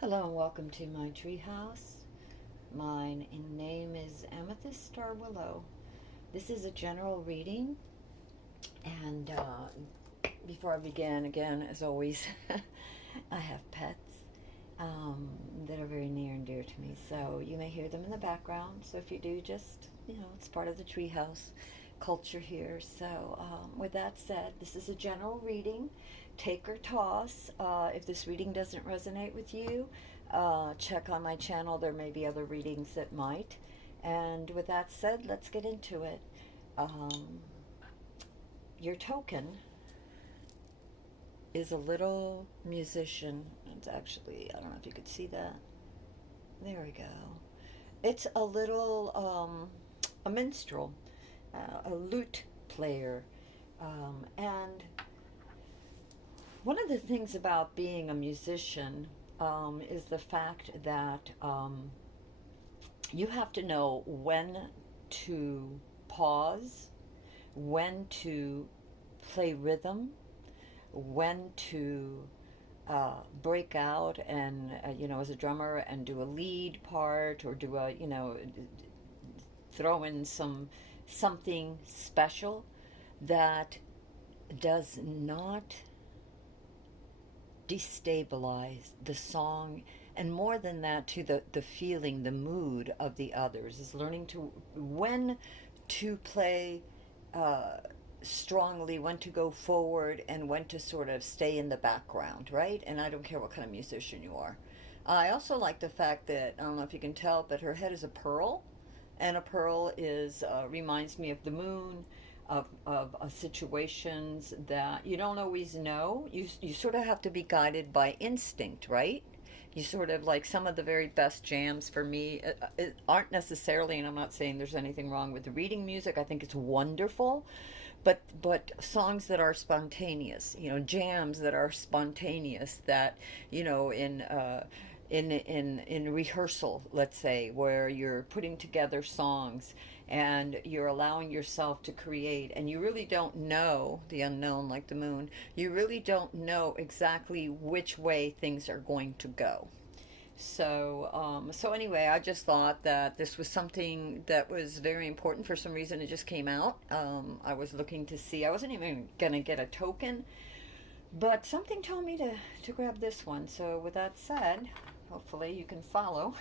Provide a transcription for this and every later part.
Hello and welcome to my treehouse. My name is Amethyst Star Willow. This is a general reading, and before I begin, again, as always, I have pets that are very near and dear to me, so you may hear them in the background. So if you do, just, it's part of the treehouse culture here. So, with that said, this is a general reading. Take or toss. If this reading doesn't resonate with you, check on my channel. There may be other readings that might. And with that said, let's get into it. Your token is a little musician. It's actually, I don't know if you could see that. There we go. It's a little, a minstrel, a lute player. And one of the things about being a musician is the fact that you have to know when to pause, when to play rhythm, when to break out and, as a drummer and do a lead part or do a, throw in something special that does not destabilize the song, and more than that, to the feeling, the mood of the others, is learning to when to play strongly, when to go forward, and when to sort of stay in the background, right? And I don't care what kind of musician you are. I also like the fact that, I don't know if you can tell, but her head is a pearl, and a pearl is reminds me of the moon, of situations that you don't always know. You sort of have to be guided by instinct, right? You sort of, like, some of the very best jams for me aren't necessarily, and I'm not saying there's anything wrong with reading music. I think it's wonderful, but songs that are spontaneous, jams that are spontaneous, that, in rehearsal, let's say, where you're putting together songs and you're allowing yourself to create, and you really don't know the unknown, like the moon. You really don't know exactly which way things are going to go. So anyway, I just thought that this was something that was very important. For some reason, it just came out. I was looking to see. I wasn't even gonna get a token, but something told me to grab this one. So with that said, hopefully you can follow.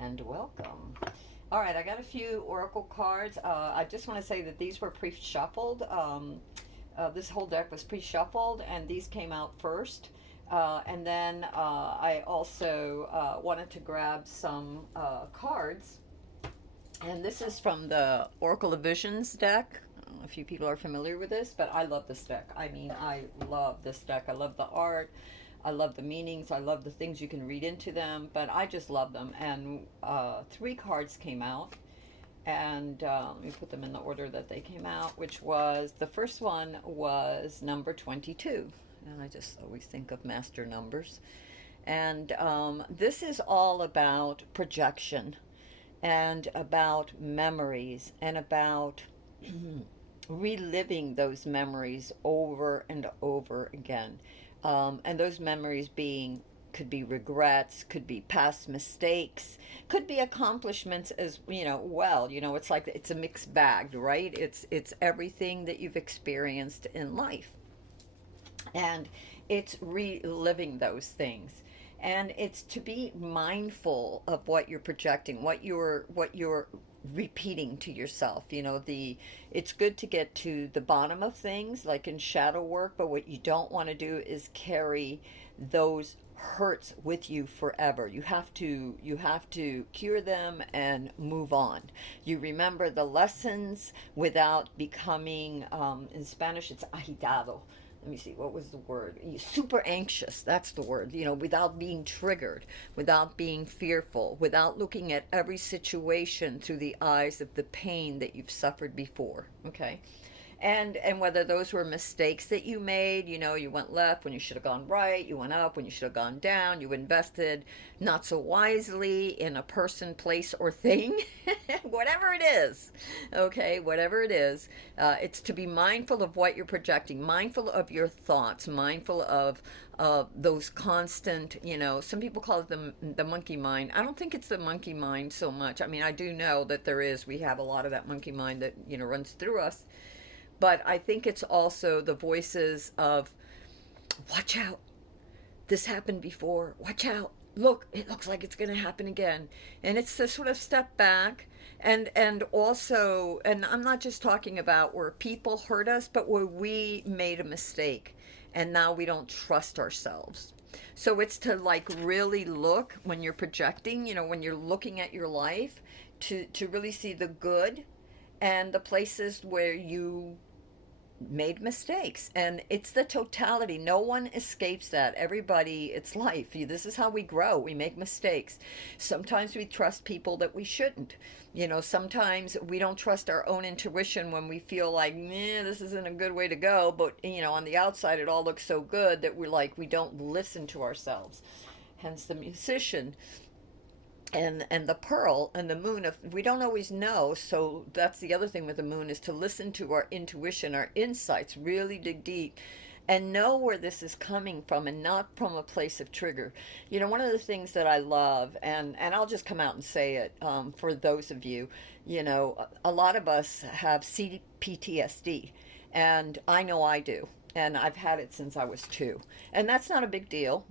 And welcome. All right, I got a few oracle cards. I just want to say that these were pre-shuffled. This whole deck was pre-shuffled, and these came out first. And then I also wanted to grab some cards. And this is from the Oracle of Visions deck. I don't know if you people are familiar with this, but I love this deck. I mean, I love this deck. I love the art. I love the meanings. I love the things you can read into them, but I just love them. And three cards came out, and let me put them in the order that they came out, which was, the first one was number 22. And I just always think of master numbers. And this is all about projection and about memories and about reliving those memories over and over again. And those memories could be regrets, could be past mistakes, could be accomplishments as well. It's like, it's a mixed bag, right? It's everything that you've experienced in life, and it's reliving those things. And it's to be mindful of what you're projecting, what you're repeating to yourself. It's good to get to the bottom of things, like in shadow work, but what you don't want to do is carry those hurts with you forever. You have to cure them and move on. You remember the lessons without becoming, in Spanish it's agitado. Let me see, what was the word? Super anxious, that's the word. Without being triggered, without being fearful, without looking at every situation through the eyes of the pain that you've suffered before. Okay? And whether those were mistakes that you made, you went left when you should have gone right, you went up when you should have gone down, you invested not so wisely in a person, place, or thing, whatever it is, okay, whatever it is, it's to be mindful of what you're projecting, mindful of your thoughts, mindful of those constant, some people call it the monkey mind. I don't think it's the monkey mind so much. I mean, I do know that we have a lot of that monkey mind that, runs through us. But I think it's also the voices of, watch out, this happened before, watch out, look, it looks like it's going to happen again. And it's to sort of step back and also, and I'm not just talking about where people hurt us, but where we made a mistake and now we don't trust ourselves. So it's to like really look when you're projecting, when you're looking at your life, to really see the good and the places where you made mistakes. And it's the totality. No one escapes that. Everybody, it's life. This is how we grow. We make mistakes. Sometimes we trust people that we shouldn't. Sometimes we don't trust our own intuition when we feel like, this isn't a good way to go. But, on the outside, it all looks so good that we don't listen to ourselves. Hence the musician. And the pearl and the moon, if we don't always know. So that's the other thing with the moon, is to listen to our intuition, our insights, really dig deep and know where this is coming from, and not from a place of trigger. One of the things that I love, and I'll just come out and say it, for those of you, a lot of us have CPTSD, and I know I do. And I've had it since I was 2. And that's not a big deal,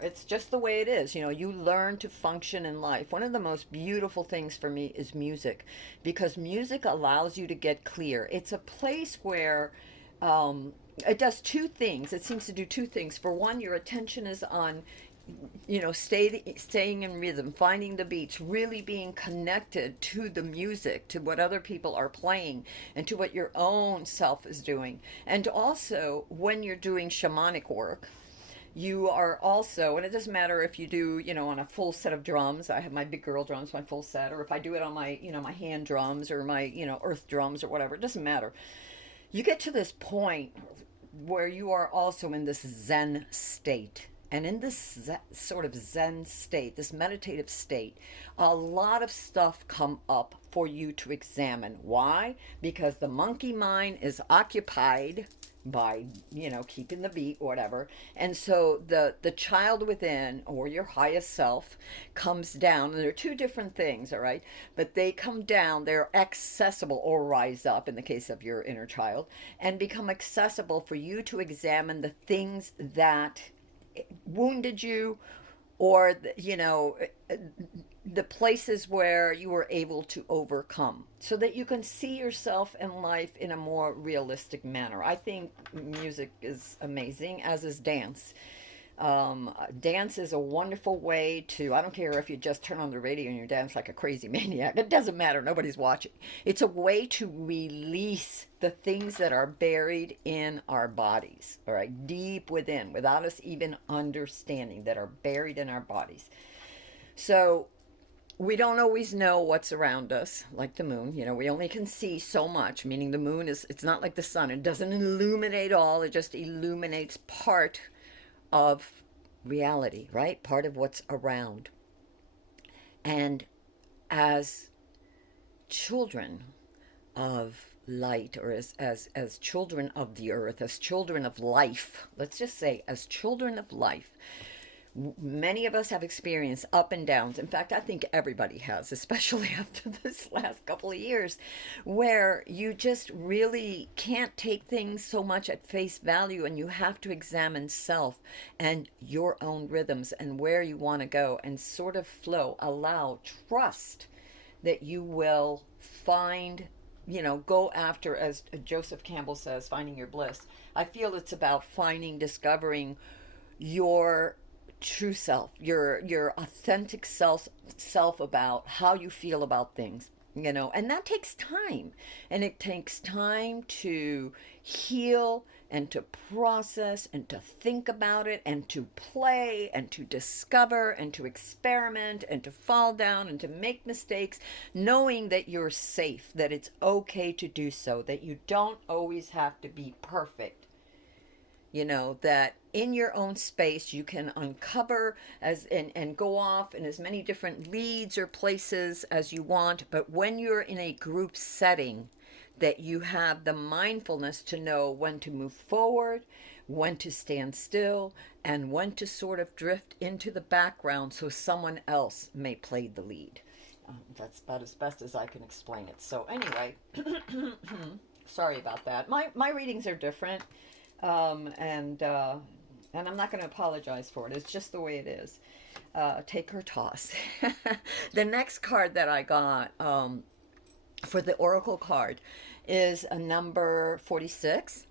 it's just the way it is. You learn to function in life. One of the most beautiful things for me is music, because music allows you to get clear. It's a place where it does 2 things. It seems to do 2 things. For one, your attention is on, staying in rhythm, finding the beats, really being connected to the music, to what other people are playing, and to what your own self is doing. And also, when you're doing shamanic work, you are also, and it doesn't matter if you do, on a full set of drums. I have my big girl drums, my full set, or if I do it on my, my hand drums, or my, earth drums, or whatever. It doesn't matter. You get to this point where you are also in this Zen state. And in this sort of Zen state, this meditative state, a lot of stuff come up for you to examine. Why? Because the monkey mind is occupied by, keeping the beat or whatever. And so the child within, or your highest self, comes down. And there are 2 different things, all right? But they come down, they're accessible, or rise up in the case of your inner child, and become accessible for you to examine the things that wounded you, or the places where you were able to overcome, so that you can see yourself and life in a more realistic manner. I think music is amazing, as is dance. Dance is a wonderful way to, I don't care if you just turn on the radio and you dance like a crazy maniac. It doesn't matter. Nobody's watching. It's a way to release the things that are buried in our bodies, all right, deep within, without us even understanding, that are buried in our bodies. So we don't always know what's around us, like the moon. We only can see so much, meaning the moon it's not like the sun. It doesn't illuminate all. It just illuminates part of reality, right? Part of what's around. And as children of light, or as children of the earth, as children of life, let's just say as children of life, many of us have experienced up and downs. In fact, I think everybody has, especially after this last couple of years, where you just really can't take things so much at face value, and you have to examine self and your own rhythms and where you want to go, and sort of flow, allow, trust that you will find, go after, as Joseph Campbell says, finding your bliss. I feel it's about discovering your true self, your authentic self about how you feel about things, and that takes time. And it takes time to heal and to process and to think about it and to play and to discover and to experiment and to fall down and to make mistakes, knowing that you're safe, that it's okay to do so, that you don't always have to be perfect. That in your own space you can uncover and go off in as many different leads or places as you want, but when you're in a group setting, that you have the mindfulness to know when to move forward, when to stand still, and when to sort of drift into the background so someone else may play the lead. That's about as best as I can explain it. So anyway, sorry about that. My readings are different. And I'm not going to apologize for it. It's just the way it is. Take or toss. The next card that I got for the Oracle card is a number 46.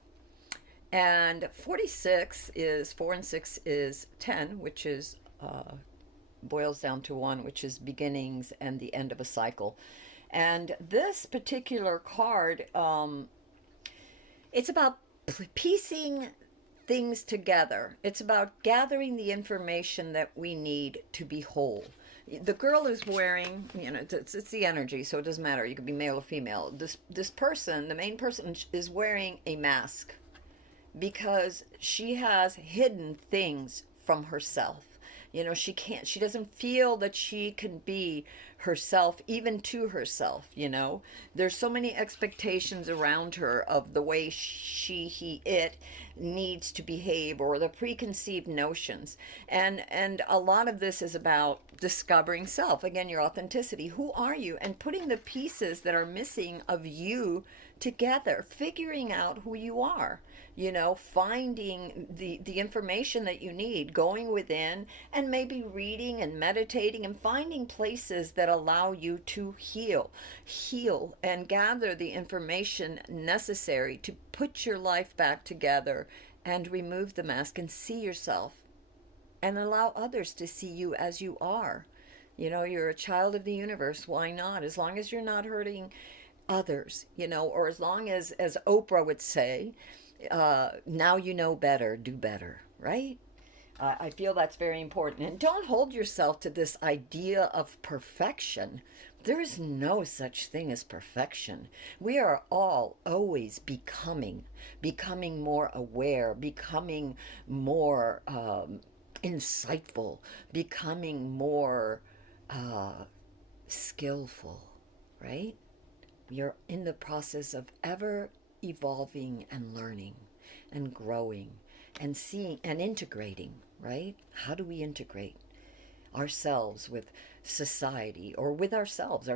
And 46 is 4 and 6 is 10, which is boils down to 1, which is beginnings and the end of a cycle. And this particular card, it's about piecing things together. It's about gathering the information that we need to be whole. The girl is wearing, it's the energy, so it doesn't matter. You could be male or female. This person, the main person, is wearing a mask because she has hidden things from herself. She doesn't feel that she can be herself, even to herself. There's so many expectations around her of the way it needs to behave, or the preconceived notions. And a lot of this is about discovering self. Again, your authenticity. Who are you? And putting the pieces that are missing of you together, figuring out who you are. Finding the information that you need, going within and maybe reading and meditating and finding places that allow you to heal and gather the information necessary to put your life back together and remove the mask and see yourself and allow others to see you as you are. You're a child of the universe. Why not? As long as you're not hurting others, or as long as Oprah would say, now you know better, do better, right? I feel that's very important. And don't hold yourself to this idea of perfection. There is no such thing as perfection. We are all always becoming more aware, becoming more insightful, becoming more skillful, right? We are in the process of ever evolving and learning and growing and seeing and integrating, right? How do we integrate ourselves with society, or with ourselves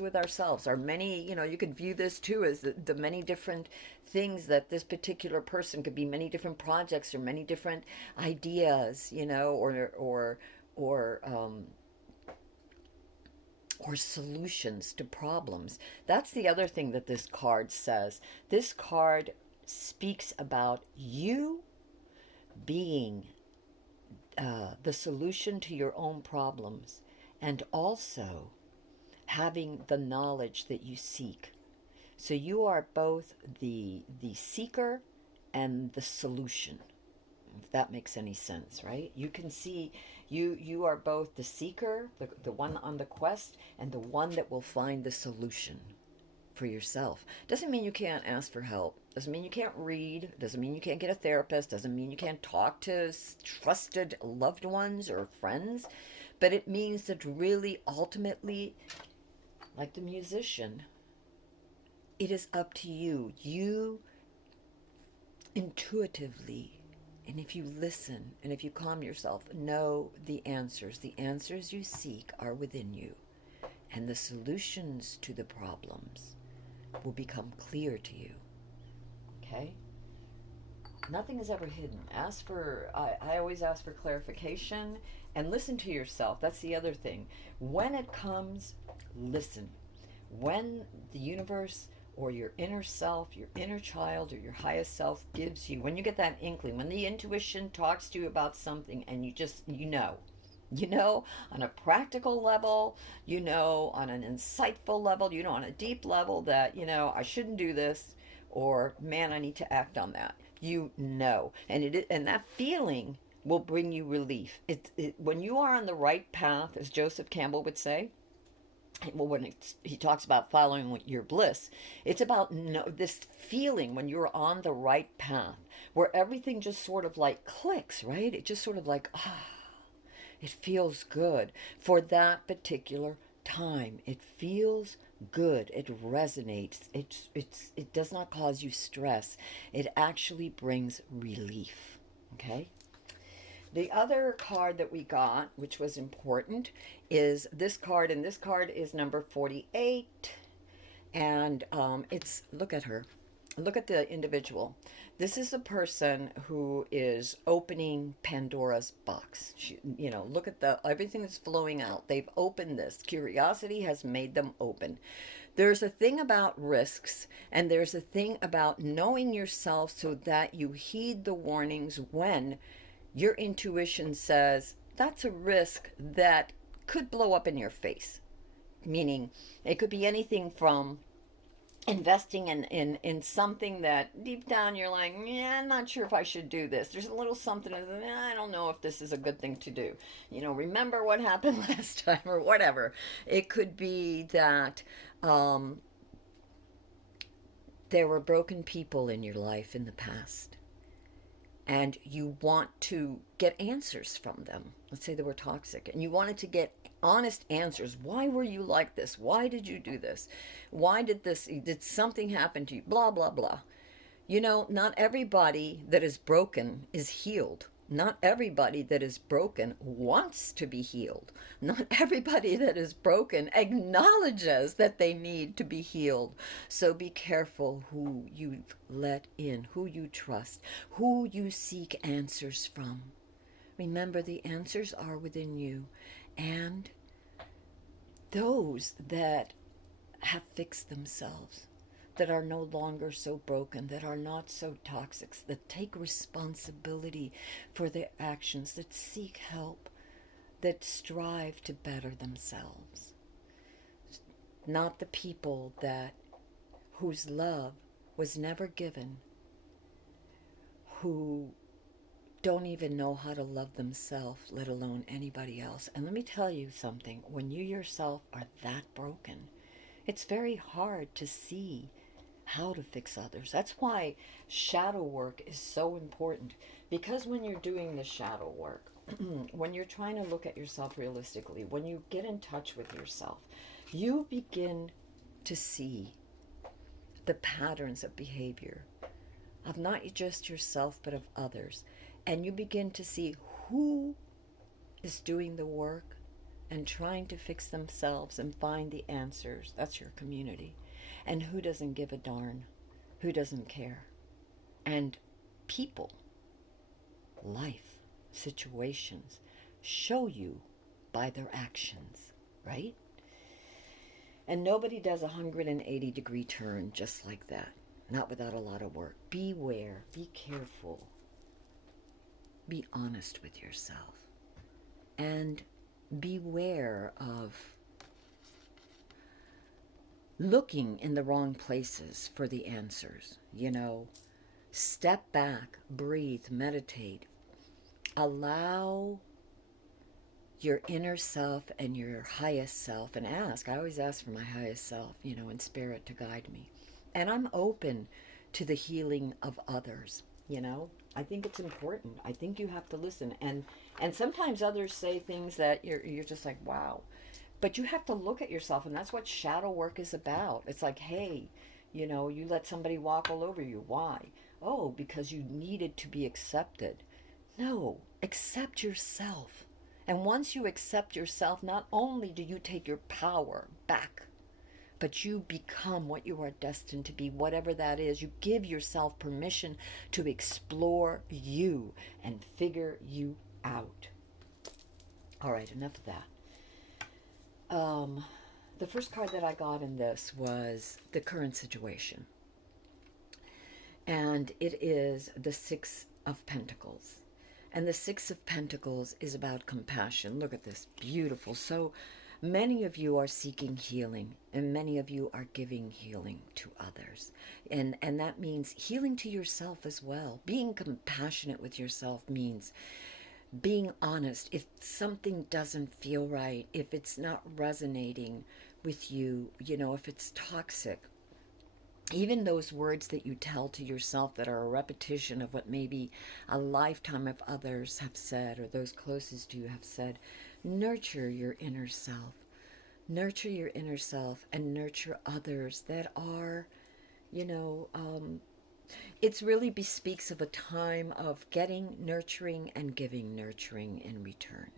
with ourselves? Our many, you could view this too as the many different things that this particular person could be, many different projects or many different ideas, or solutions to problems. That's the other thing that this card says. This card speaks about you being the solution to your own problems, and also having the knowledge that you seek. So you are both the seeker and the solution, if that makes any sense, right? You can see you are both the seeker, the one on the quest, and the one that will find the solution for yourself. Doesn't mean you can't ask for help. Doesn't mean you can't read. Doesn't mean you can't get a therapist. Doesn't mean you can't talk to trusted loved ones or friends. But it means that really, ultimately, like the musician, it is up to you. You intuitively, and if you listen and if you calm yourself, know the answers. The answers you seek are within you. And the solutions to the problems will become clear to you. Okay? Nothing is ever hidden. I always ask for clarification, and listen to yourself. That's the other thing. When it comes, listen. When the universe or your inner self, your inner child, or your highest self gives you, when you get that inkling, when the intuition talks to you about something and you know, on a practical level, on an insightful level, on a deep level that, I shouldn't do this, or man, I need to act on that. you know. And that feeling will bring you relief. When you are on the right path, as Joseph Campbell would say, well, he talks about following your bliss, it's about this feeling when you're on the right path, where everything just sort of like clicks, right? It just sort of like, it feels good for that particular time. It feels good. It resonates. It does not cause you stress. It actually brings relief. Okay? The other card that we got, which was important, is this card, and this card is number 48. And look at her. Look at the individual. This is the person who is opening Pandora's box. Look at everything that's flowing out. They've opened this. Curiosity has made them open. There's a thing about risks, and there's a thing about knowing yourself so that you heed the warnings when your intuition says that's a risk that could blow up in your face. Meaning, it could be anything from investing in something that deep down you're like, yeah, I'm not sure if I should do this. There's a little something, I don't know if this is a good thing to do. Remember what happened last time or whatever. It could be that there were broken people in your life in the past, and you want to get answers from them. Let's say they were toxic, and you wanted to get honest answers. Why were you like this? Why did you do this? Did something happen to you? Blah, blah, blah. Not everybody that is broken is healed. Not everybody that is broken wants to be healed. Not everybody that is broken acknowledges that they need to be healed. So be careful who you let in, who you trust, who you seek answers from. Remember, the answers are within you. And those that have fixed themselves, that are no longer so broken, that are not so toxic, that take responsibility for their actions, that seek help, that strive to better themselves. Not the people whose love was never given, who don't even know how to love themselves, let alone anybody else. And let me tell you something, when you yourself are that broken, it's very hard to see how to fix others. That's why shadow work is so important, because when you're doing the shadow work, when you're trying to look at yourself realistically, when you get in touch with yourself, you begin to see the patterns of behavior of not just yourself but of others, and you begin to see who is doing the work and trying to fix themselves and find the answers. That's your community. And who doesn't give a darn, who doesn't care. And people, life, situations show you by their actions, right? And nobody does a 180-degree turn just like that, not without a lot of work. Beware, be careful, be honest with yourself, and beware of looking in the wrong places for the answers. Step back, breathe, meditate, allow your inner self and your highest self, and ask. I always ask for my highest self, in spirit, to guide me. And I'm open to the healing of others. I think it's important. I think you have to listen. And sometimes others say things that you're just like, wow. But you have to look at yourself, and that's what shadow work is about. It's like, hey, you let somebody walk all over you. Why? Oh, because you needed to be accepted. No, accept yourself. And once you accept yourself, not only do you take your power back, but you become what you are destined to be, whatever that is. You give yourself permission to explore you and figure you out. All right, enough of that. The first card that I got in this was the current situation. And it is the Six of Pentacles. And the Six of Pentacles is about compassion. Look at this, beautiful. So Many of you are seeking healing, and many of you are giving healing to others. And that means healing to yourself as well. Being compassionate with yourself means being honest. If something doesn't feel right, if it's not resonating with you, if it's toxic, even those words that you tell to yourself that are a repetition of what maybe a lifetime of others have said or those closest to you have said, nurture your inner self. Nurture your inner self and nurture others that are, you know, it's really bespeaks of a time of getting nurturing and giving nurturing in return.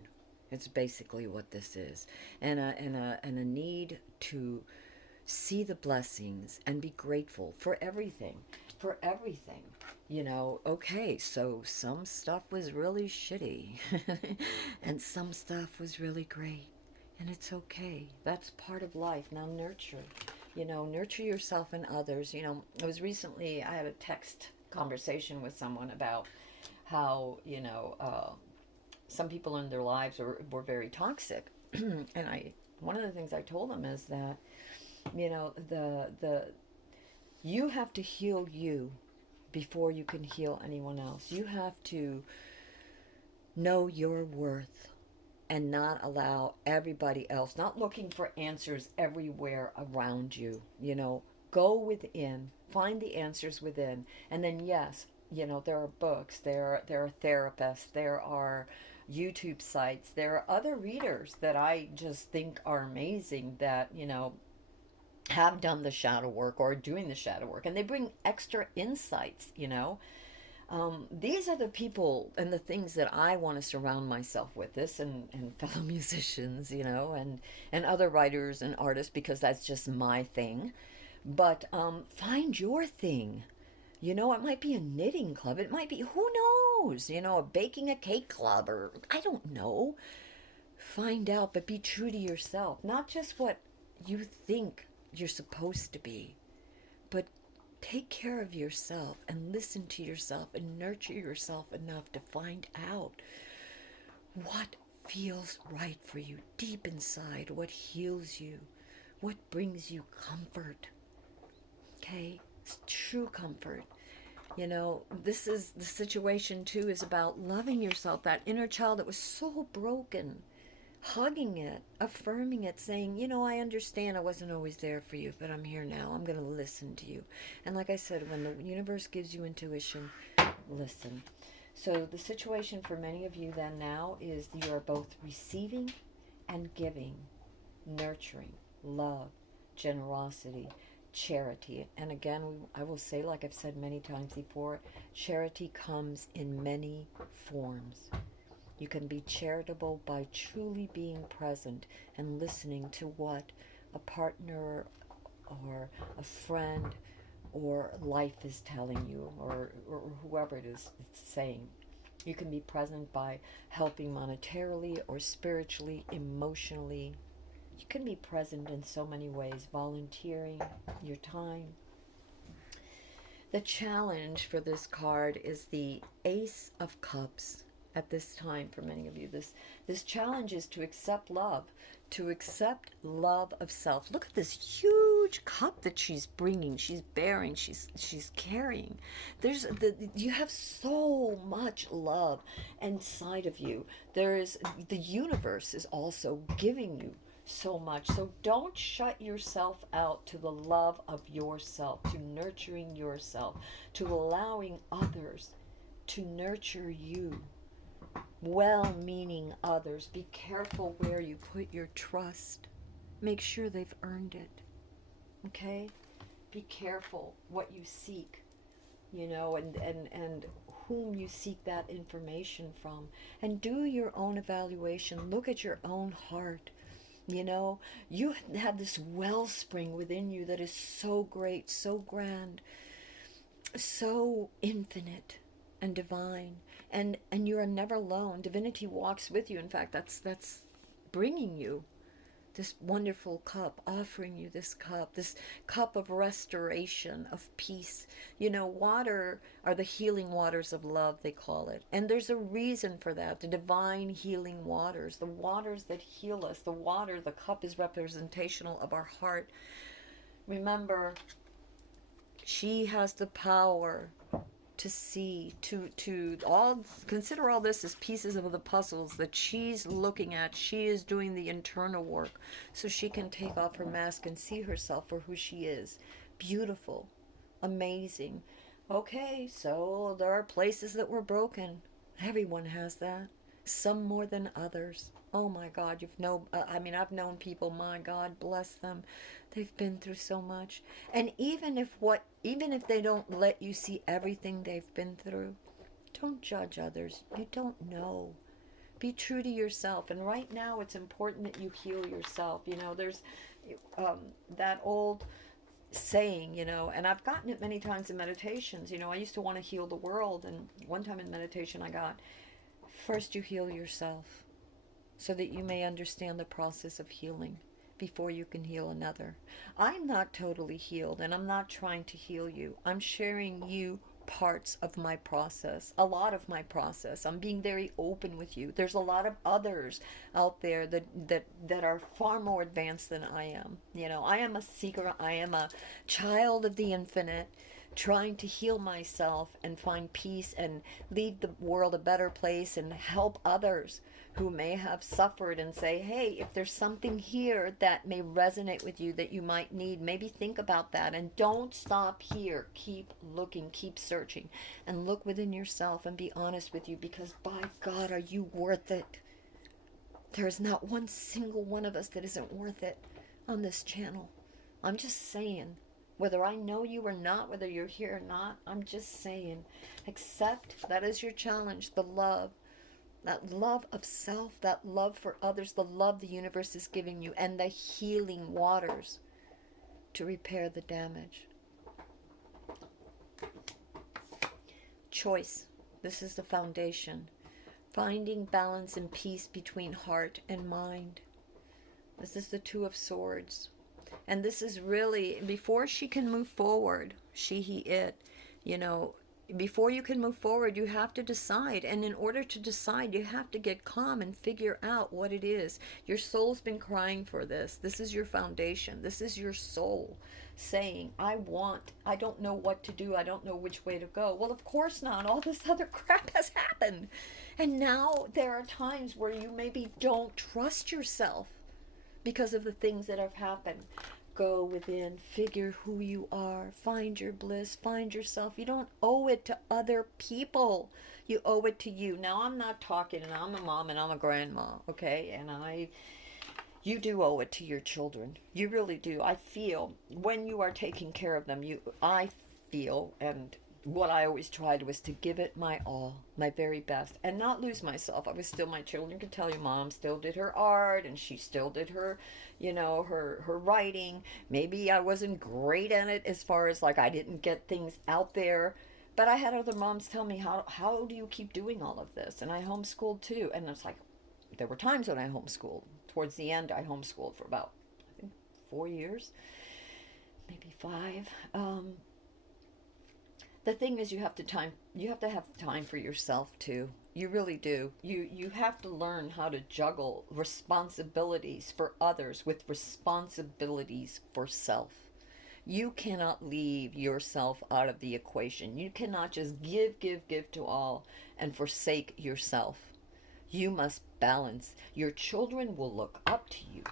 It's basically what this is, and a need to see the blessings and be grateful for everything, for everything. Okay, so some stuff was really shitty and some stuff was really great, and it's okay. That's part of life. Now nurture yourself and others. I was recently, I had a text conversation with someone about how, some people in their lives were very toxic. And one of the things I told them is that, the you have to heal you before you can heal anyone else. You have to know your worth and not allow everybody else, not looking for answers everywhere around you. Go within, find the answers within. And then, yes, there are books, there are therapists, there are YouTube sites, there are other readers that I just think are amazing that, have done the shadow work or are doing the shadow work, and they bring extra insights. These are the people and the things that I want to surround myself with, this and fellow musicians, and other writers and artists, because that's just my thing. But find your thing. It might be a knitting club, it might be, who knows, a baking a cake club, or I don't know. Find out, but be true to yourself, not just what you think you're supposed to be, but take care of yourself and listen to yourself and nurture yourself enough to find out what feels right for you deep inside, what heals you, what brings you comfort. Okay? It's true comfort. This is the situation too, is about loving yourself, that inner child that was so broken. Hugging it, affirming it, saying, I understand I wasn't always there for you, but I'm here now. I'm going to listen to you. And like I said, when the universe gives you intuition, listen. So the situation for many of you then now is you are both receiving and giving, nurturing, love, generosity, charity. And again, I will say, like I've said many times before, charity comes in many forms. You can be charitable by truly being present and listening to what a partner or a friend or life is telling you, or whoever it is it's saying. You can be present by helping monetarily or spiritually, emotionally. You can be present in so many ways, volunteering your time. The challenge for this card is the Ace of Cups. At this time, for many of you, this challenge is to accept love, of self. Look at this huge cup that she's bringing, she's bearing, she's carrying. You have so much love inside of you. The universe is also giving you so much. So don't shut yourself out to the love of yourself, to nurturing yourself, to allowing others to nurture you. Well-meaning others. Be careful where you put your trust. Make sure they've earned it. Okay? Be careful what you seek, and whom you seek that information from. And do your own evaluation. Look at your own heart. You have this wellspring within you that is so great, so grand, so infinite and divine, and you are never alone. Divinity walks with you. In fact, that's bringing you this wonderful cup, offering you this cup of restoration, of peace. You know, water are the healing waters of love, they call it. And there's a reason for that. The divine healing waters, the waters that heal us, the cup is representational of our heart. Remember, she has the power to see, to all, consider all this as pieces of the puzzles that she's looking at. She is doing the internal work so she can take off her mask and see herself for who she is. Beautiful, amazing. Okay, so there are places that were broken. Everyone has that, some more than others. Oh my God, I've known people, my God, bless them. They've been through so much. And even if they don't let you see everything they've been through, don't judge others. You don't know. Be true to yourself. And right now it's important that you heal yourself. You know, there's that old saying, you know, and I've gotten it many times in meditations. You know, I used to want to heal the world, and one time in meditation I got, first you heal yourself so that you may understand the process of healing before you can heal another. I'm not totally healed, and I'm not trying to heal you. I'm sharing you parts of my process, a lot of my process. I'm being very open with you. There's a lot of others out there that are far more advanced than I am. You know, I am a seeker. I am a child of the infinite, trying to heal myself and find peace and leave the world a better place and help others who may have suffered, and say, hey, if there's something here that may resonate with you that you might need, maybe think about that. And don't stop here. Keep looking, keep searching, and look within yourself and be honest with you, because by God, are you worth it? There's not one single one of us that isn't worth it on this channel. I'm just saying. Whether I know you or not, whether you're here or not, I'm just saying. Accept, that is your challenge, the love. That love of self, that love for others, the love the universe is giving you, and the healing waters to repair the damage. Choice. This is the foundation. Finding balance and peace between heart and mind. This is the Two of Swords. And this is really, before she can move forward, she, he, it, you know, before you can move forward, you have to decide. And in order to decide, you have to get calm and figure out what it is. Your soul's been crying for this. This is your foundation. This is your soul saying, I don't know what to do. I don't know which way to go. Well, of course not. All this other crap has happened. And now there are times where you maybe don't trust yourself because of the things that have happened. Go within, figure who you are, find your bliss, find yourself. You don't owe it to other people. You owe it to you. Now, I'm not talking, and I'm a mom and I'm a grandma, okay? And you do owe it to your children. You really do. I feel when you are taking care of them, I feel, and what I always tried was to give it my all, my very best, and not lose myself. I was still, my children could tell you, Mom still did her art, and she still did her, you know, her writing. Maybe I wasn't great at it as far as, like, I didn't get things out there, but I had other moms tell me, how do you keep doing all of this? And I homeschooled too, and it's like, there were times when I homeschooled. Towards the end, I homeschooled for about, I think, 4 years, maybe 5. The thing is, you have to have time for yourself too. You really do. You have to learn how to juggle responsibilities for others with responsibilities for self. You cannot leave yourself out of the equation. You cannot just give to all and forsake yourself. You must balance. Your children will look up to you,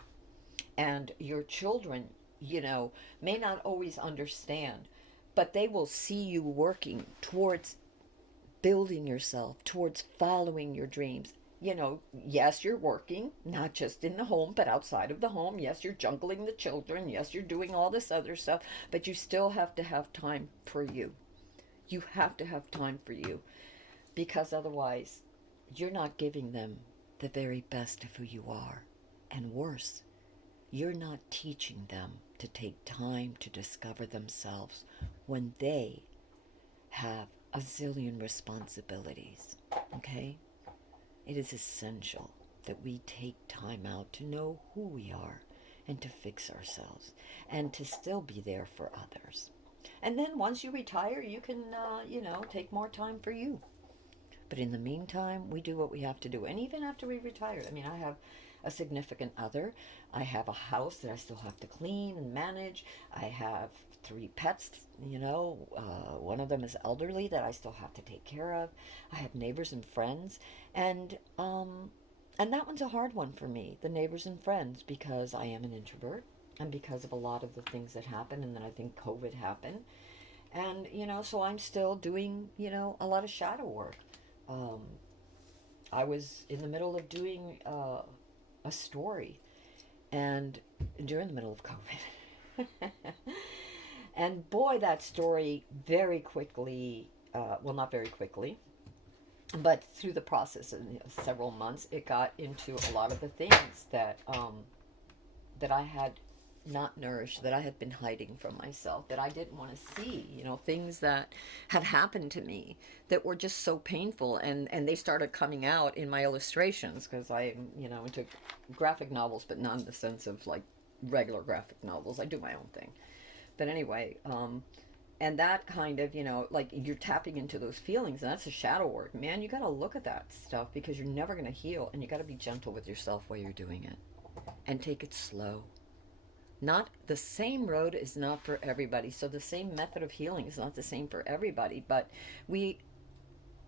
and your children, you know, may not always understand, but they will see you working towards building yourself, towards following your dreams. You know, yes, you're working, not just in the home, but outside of the home. Yes, you're juggling the children. Yes, you're doing all this other stuff, but you still have to have time for you. You have to have time for you, because otherwise you're not giving them the very best of who you are. And worse, you're not teaching them to take time to discover themselves when they have a zillion responsibilities, okay? It is essential that we take time out to know who we are, and to fix ourselves and to still be there for others. And then once you retire, you can, take more time for you. But in the meantime, we do what we have to do. And even after we retire, I mean, I have a significant other. I have a house that I still have to clean and manage. I have 3 pets, one of them is elderly that I still have to take care of. I have neighbors and friends. And that one's a hard one for me, the neighbors and friends, because I am an introvert and because of a lot of the things that happened, and then I think COVID happened. And, so I'm still doing, a lot of shadow work. I was in the middle of doing a story, and during the middle of COVID. And boy, that story very quickly, well, not very quickly, but through the process of several months, it got into a lot of the things that I had not nourished, that I had been hiding from myself, that I didn't want to see, things that had happened to me that were just so painful, and they started coming out in my illustrations, because I, into graphic novels, but not in the sense of like regular graphic novels. I do my own thing. But anyway, and that kind of, like you're tapping into those feelings, and that's a shadow work. Man, you got to look at that stuff, because you're never going to heal, and you got to be gentle with yourself while you're doing it, and take it slow. Not the same road is not for everybody. So the same method of healing is not the same for everybody, but we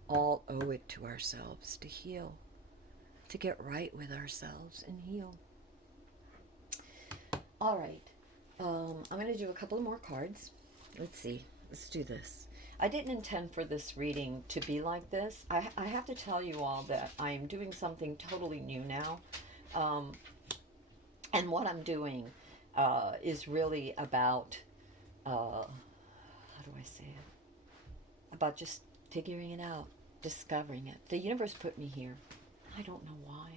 all owe it to ourselves to heal, to get right with ourselves and heal. All right. I'm going to do a couple of more cards. Let's see. Let's do this. I didn't intend for this reading to be like this. I have to tell you all that I'm doing something totally new now. And what I'm doing is really about, how do I say it? About just figuring it out, discovering it. The universe put me here. I don't know why.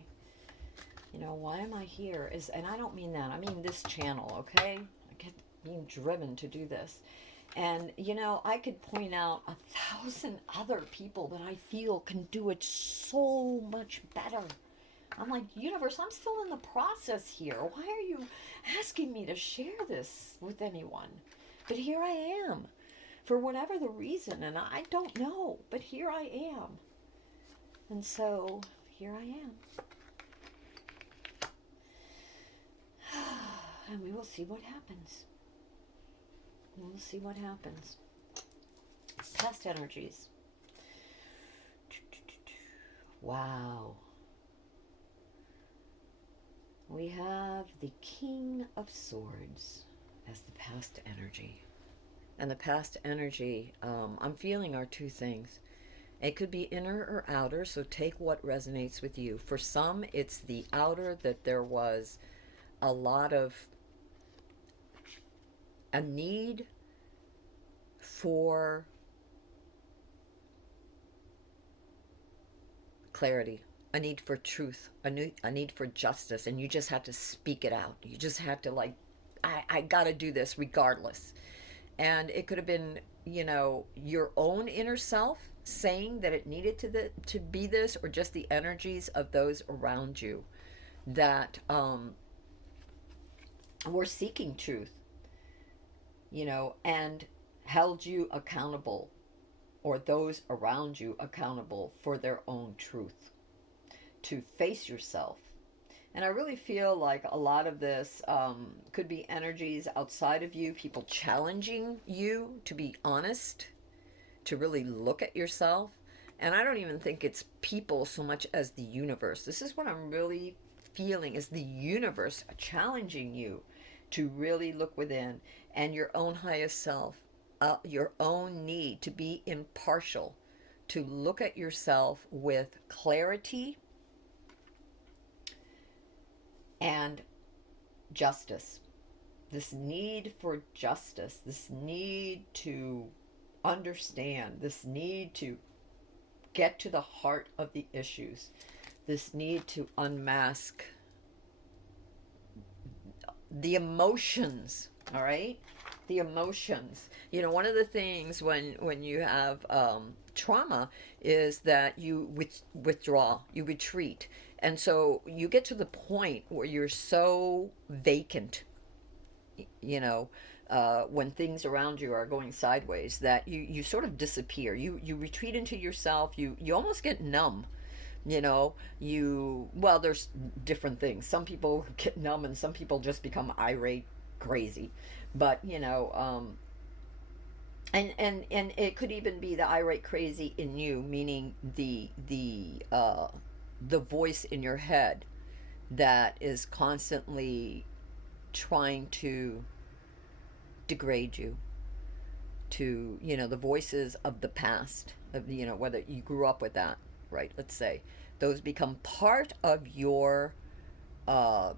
Why am I here? And I don't mean that. I mean this channel, okay? I get being driven to do this. And, I could point out 1,000 other people that I feel can do it so much better. I'm like, universe, I'm still in the process here. Why are you asking me to share this with anyone? But here I am, for whatever the reason, and I don't know, but here I am. And so, here I am. And we will see what happens. We'll see what happens. Past energies. Wow. We have the King of Swords as the past energy. And the past energy, I'm feeling are 2 things. It could be inner or outer, so take what resonates with you. For some, it's the outer, that there was a lot of a need for clarity, a need for truth, a need for justice, and you just had to speak it out. You just had to, like, I gotta do this regardless. And it could have been, your own inner self saying that it needed to be this, or just the energies of those around you that were seeking truth, and held you accountable, or those around you accountable for their own truth, to face yourself. And I really feel like a lot of this could be energies outside of you, people challenging you to be honest, to really look at yourself. And I don't even think it's people so much as the universe. This is what I'm really feeling, is the universe challenging you to really look within, and your own highest self, your own need to be impartial, to look at yourself with clarity and justice. This need for justice, this need to understand, this need to get to the heart of the issues, this need to unmask the emotions, all right? The emotions. One of the things when you have trauma is that you withdraw, you retreat, And so you get to the point where you're so vacant, you know, when things around you are going sideways, that you sort of disappear. You retreat into yourself. You almost get numb. You know, well, there's different things. Some people get numb, and some people just become irate, crazy. But and it could even be the irate crazy in you, meaning the voice in your head that is constantly trying to degrade you, to, the voices of the past, of, whether you grew up with that, right? Let's say those become part of your uh,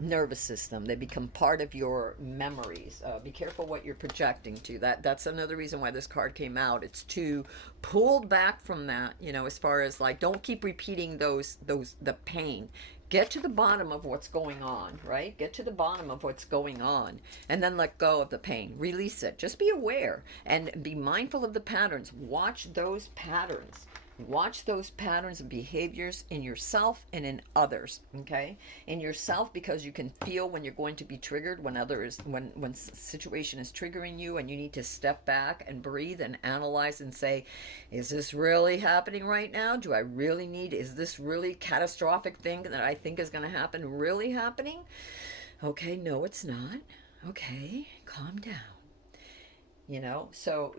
nervous system. They become part of your memories. Be careful what you're projecting to. That's another reason why this card came out. It's to pull back from that, as far as like, don't keep repeating the pain. Get to the bottom of what's going on, right? Get to the bottom of what's going on, and then let go of the pain. Release it. Just be aware and be mindful of the patterns. Watch those patterns. Watch those patterns and behaviors in yourself and in others, okay? In yourself, because you can feel when you're going to be triggered, when situation is triggering you, and you need to step back and breathe and analyze and say, is this really happening right now? Do I really need, is this really catastrophic thing that I think is going to happen really happening? Okay, no, it's not. Okay, calm down. So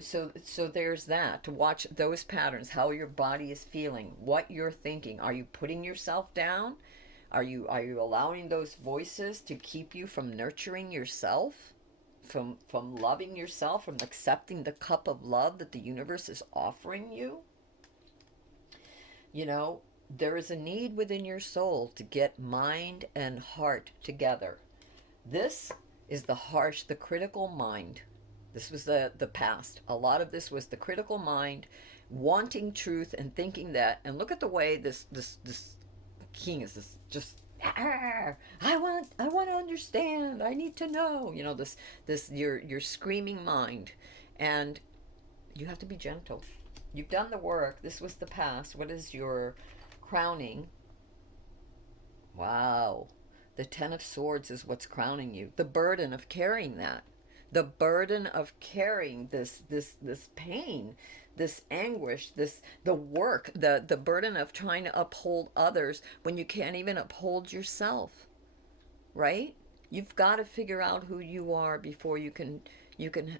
there's that, to watch those patterns, how your body is feeling, what you're thinking. Are you putting yourself down? Are you allowing those voices to keep you from nurturing yourself, from loving yourself, from accepting the cup of love that the universe is offering you? There is a need within your soul to get mind and heart together. This is the critical mind. This was the past. A lot of this was the critical mind wanting truth and thinking that. And look at the way this king is just, I want to understand. I need to know. This your screaming mind, and you have to be gentle. You've done the work. This was the past. What is your crowning? Wow. The Ten of Swords is what's crowning you. The burden of carrying that. The burden of carrying this pain, this anguish, the work, the burden of trying to uphold others when you can't even uphold yourself, right? You've got to figure out who you are before you can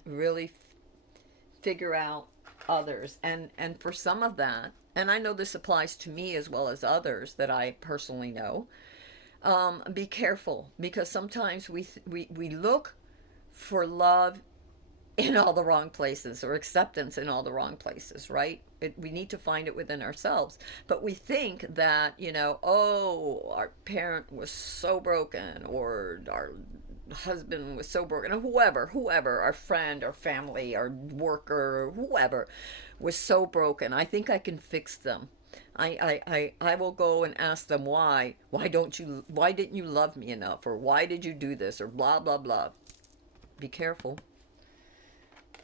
really figure out others. And for some of that, and I know this applies to me as well as others that I personally know, be careful, because sometimes we look for love in all the wrong places, or acceptance in all the wrong places, right? We need to find it within ourselves. But we think that, oh, our parent was so broken, or our husband was so broken, or whoever, our friend, our family, our worker, whoever was so broken. I think I can fix them. I will go and ask them why didn't you love me enough, or why did you do this, or blah blah blah. Be careful.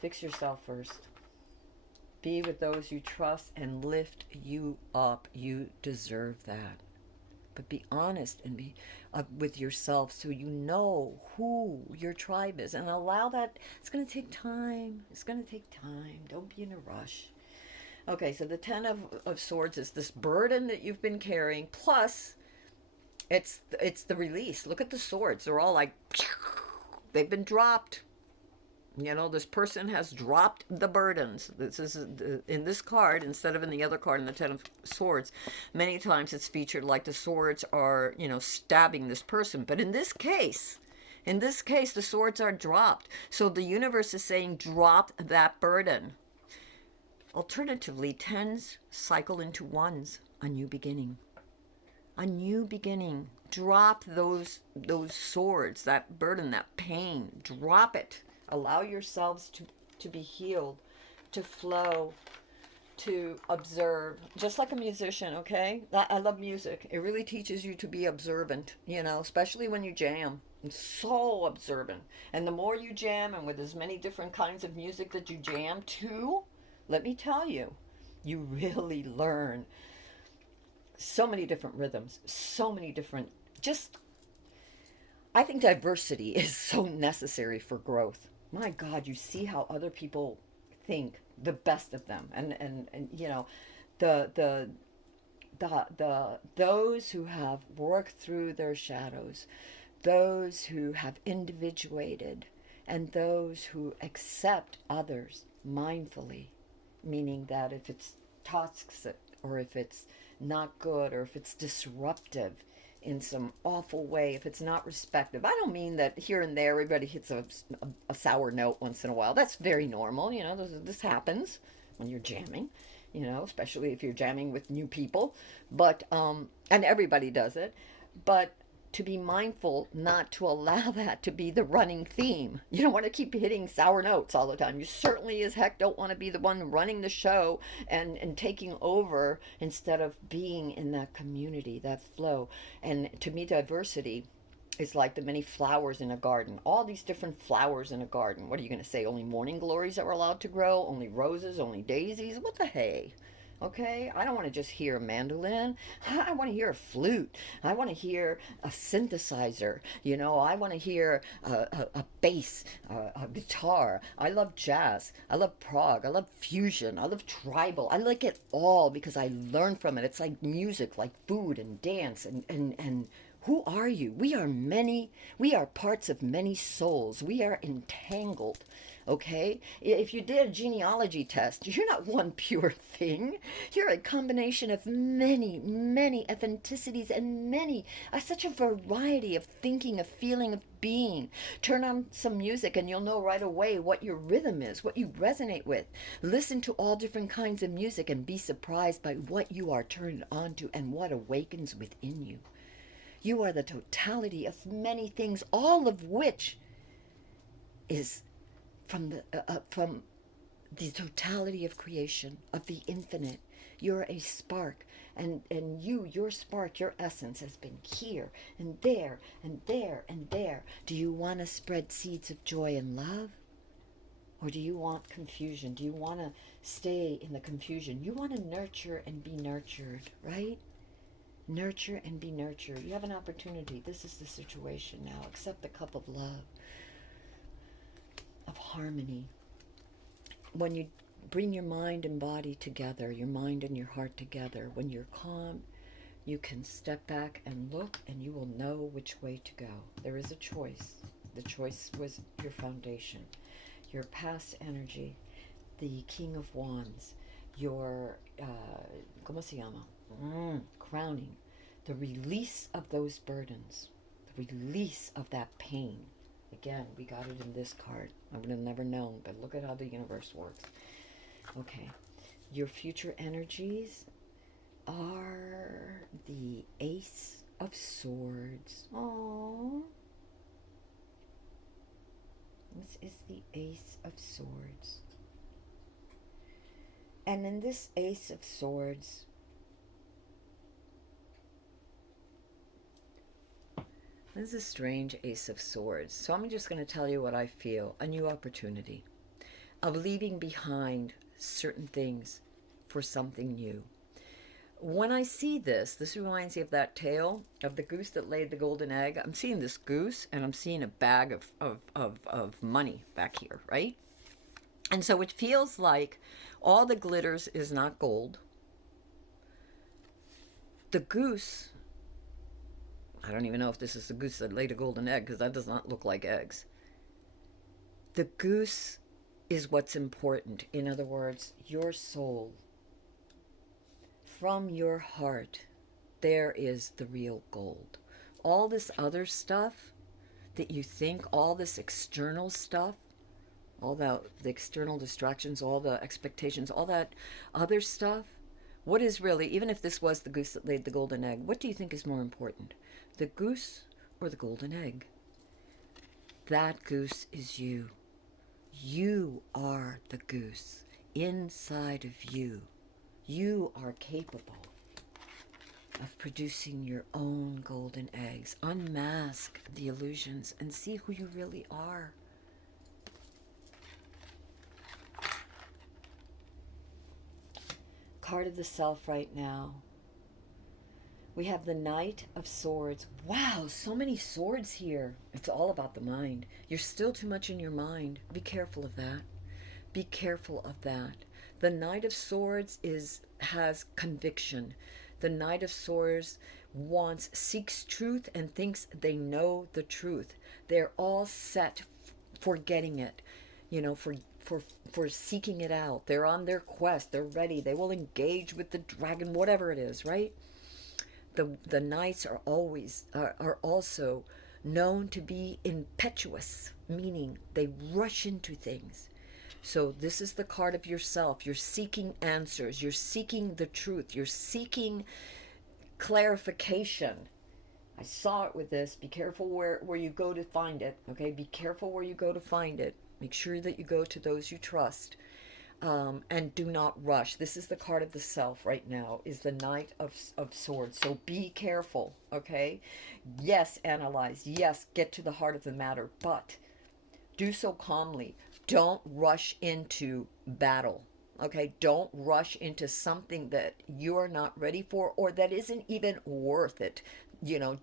Fix yourself first. Be with those you trust and lift you up. You deserve that. But be honest and be with yourself, so you know who your tribe is, and allow that. It's going to take time. Don't be in a rush. Okay, so the Ten of Swords is this burden that you've been carrying, plus it's the release. Look at the swords. They're all like, they've been dropped. This person has dropped the burdens. This is in this card, instead of in the other card, in the Ten of Swords. Many times it's featured like the swords are, stabbing this person. But in this case, the swords are dropped. So the universe is saying, drop that burden. Alternatively, tens cycle into ones, a new beginning. A new beginning. Drop those swords, that burden, that pain. Drop it. Allow yourselves to be healed, to flow, to observe. Just like a musician, okay? I love music. It really teaches you to be observant, especially when you jam. It's so observant. And the more you jam, and with as many different kinds of music that you jam to, let me tell you, you really learn So many different rhythms, so many different, just, I think diversity is so necessary for growth. My God, you see how other people think, the best of them, and you know, the the those who have worked through their shadows, those who have individuated, and those who accept others mindfully, meaning that if it's toxic or if it's not good or if it's disruptive in some awful way, if it's not respective. I don't mean that here and there everybody hits a sour note once in a while. That's very normal. You know, this happens when you're jamming, you know, especially if you're jamming with new people. But, and everybody does it. But to be mindful not to allow that to be the running theme. You don't want to keep hitting sour notes all the time. You certainly as heck don't want to be the one running the show and taking over instead of being in that community, that flow. And to me, diversity is like the many flowers in a garden. All these different flowers in a garden. What are you going to say? Only morning glories that were allowed to grow? Only roses? Only daisies? What the hey? Okay, I don't want to just hear a mandolin. I want to hear a flute. I want to hear a synthesizer. You know, I want to hear a bass, a guitar. I love jazz. I love prog. I love fusion. I love tribal. I like it all because I learn from it. It's like music, like food and dance and who are you? We are many, we are parts of many souls. We are entangled, okay? If you did a genealogy test, you're not one pure thing. You're a combination of many, many ethnicities and many, such a variety of thinking, of feeling, of being. Turn on some music and you'll know right away what your rhythm is, what you resonate with. Listen to all different kinds of music and be surprised by what you are turned on to and what awakens within you. You are the totality of many things, all of which is from the totality of creation, of the infinite. You're a spark, and your spark, your essence has been here and there and there and there. Do you want to spread seeds of joy and love? Or do you want confusion? Do you want to stay in the confusion? You want to nurture and be nurtured, right? Nurture and be nurtured. You have an opportunity. This is the situation now. Accept the cup of love, of harmony. When you bring your mind and body together, your mind and your heart together, when you're calm, you can step back and look and you will know which way to go. There is a choice. The choice was your foundation, your past energy, the King of Wands, your, ¿cómo se llama? Crowning, the release of those burdens, the release of that pain. Again, we got it in this card. I would have never known, but look at how the universe works. Okay, your future energies are the Ace of Swords. Oh, this is the Ace of Swords. And in this Ace of Swords, this is a strange Ace of Swords. So I'm just going to tell you what I feel. A new opportunity of leaving behind certain things for something new. When I see this reminds me of that tale of the goose that laid the golden egg. I'm seeing this goose and I'm seeing a bag of money back here, right? And so it feels like all the glitters is not gold. The goose, I don't even know if this is the goose that laid a golden egg because that does not look like eggs. The goose is what's important. In other words, your soul. From your heart, there is the real gold. All this other stuff that you think, all this external stuff, all the external distractions, all the expectations, all that other stuff, what is really, even if this was the goose that laid the golden egg, what do you think is more important? The goose or the golden egg? That goose is you. You are the goose. Inside of you, you are capable of producing your own golden eggs. Unmask the illusions and see who you really are. Card of the Self right now. We have the Knight of Swords. Wow, so many swords here. It's all about the mind. You're still too much in your mind. Be careful of that. Be careful of that. The Knight of Swords has conviction. The Knight of Swords seeks truth and thinks they know the truth. They're all set for getting it, for seeking it out. They're on their quest. They're ready. They will engage with the dragon, whatever it is, right? The knights are also known to be impetuous, meaning they rush into things. So this is the card of yourself. You're seeking answers. You're seeking the truth. You're seeking clarification. I saw it with this. Be careful where you go to find it. Okay, be careful where you go to find it. Make sure that you go to those you trust. And do not rush. This is the card of the self right now, is the Knight of Swords. So be careful, okay? Yes, analyze. Yes, get to the heart of the matter. But do so calmly. Don't rush into battle, okay? Don't rush into something that you're not ready for or that isn't even worth it.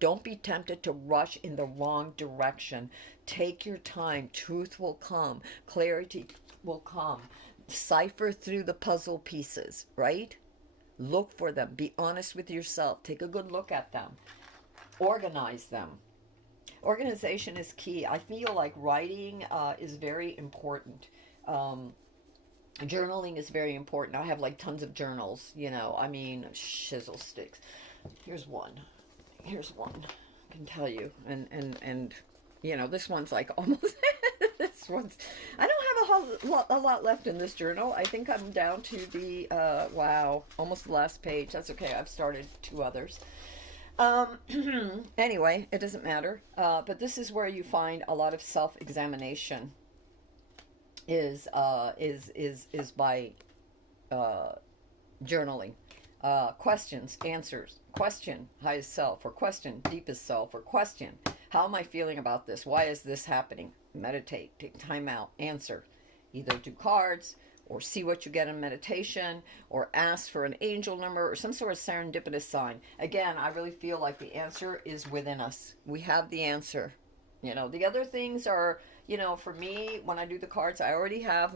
Don't be tempted to rush in the wrong direction. Take your time. Truth will come. Clarity will come. Cipher through the puzzle pieces, right? Look for them. Be honest with yourself. Take a good look at them. Organize them. Organization is key. I feel like writing is very important. Journaling is very important. I have like tons of journals, shizzle sticks. Here's one. I can tell you. And this one's like almost this one's, I don't have a lot left in this journal. I think I'm down to the wow, almost the last page. That's okay. I've started 2 others. Anyway, it doesn't matter. But this is where you find a lot of self-examination is by journaling. Questions, answers. Question highest self, or question deepest self, or question how am I feeling about this? Why is this happening? Meditate, take time out, answer. Either do cards, or see what you get in meditation, or ask for an angel number, or some sort of serendipitous sign. Again, I really feel like the answer is within us. We have the answer. The other things are, for me, when I do the cards, I already have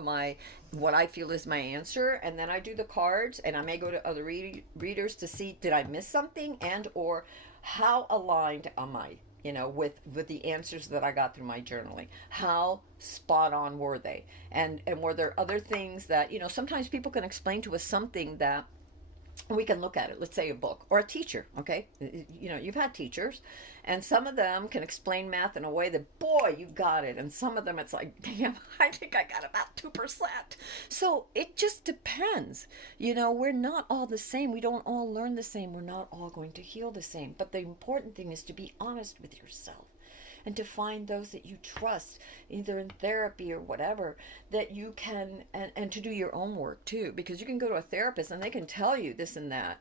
what I feel is my answer, and then I do the cards, and I may go to other readers to see, did I miss something, and or how aligned am I? With the answers that I got through my journaling. How spot on were they? And were there other things that, sometimes people can explain to us something that we can look at it. Let's say a book or a teacher, okay? You've had teachers, and some of them can explain math in a way that, boy, you got it. And some of them, it's like, damn, I think I got about 2%. So it just depends. We're not all the same. We don't all learn the same. We're not all going to heal the same. But the important thing is to be honest with yourself and to find those that you trust, either in therapy or whatever, that you can, and to do your own work too, because you can go to a therapist and they can tell you this and that.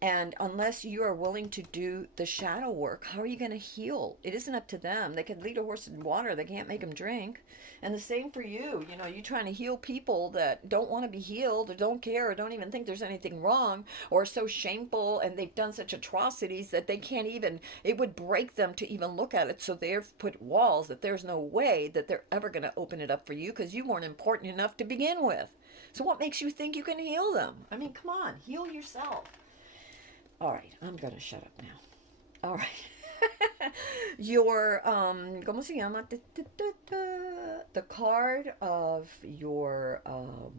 And unless you are willing to do the shadow work, how are you going to heal? It isn't up to them. They can lead a horse in water. They can't make them drink. And the same for you. You trying to heal people that don't want to be healed or don't care or don't even think there's anything wrong or are so shameful and they've done such atrocities that they can't even, it would break them to even look at it. So they've put walls that there's no way that they're ever going to open it up for you because you weren't important enough to begin with. So what makes you think you can heal them? I mean, come on, heal yourself. All right, I'm going to shut up now. All right. Your, ¿cómo se llama? The card of your, oh,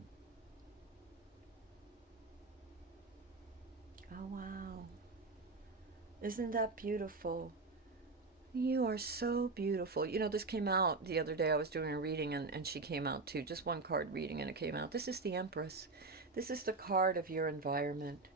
wow. Isn't that beautiful? You are so beautiful. This came out the other day. I was doing a reading and she came out too. Just one card reading and it came out. This is the Empress. This is the card of your environment.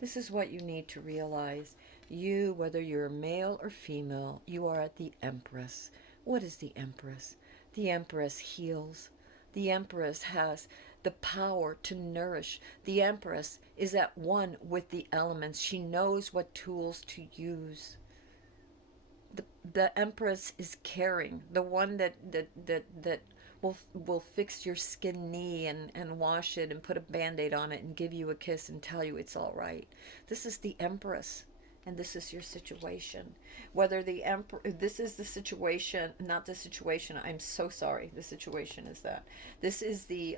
This is what you need to realize. You, whether you're male or female, you are at the Empress. What is the Empress? The Empress heals. The Empress has the power to nourish. The Empress is at one with the elements. She knows what tools to use. The Empress is caring. The one that will fix your skin knee and wash it and put a Band-Aid on it and give you a kiss and tell you it's all right. This is the Empress. And this is your situation. Whether the emperor, this is the situation, not the situation. I'm so sorry. The situation is that. This is I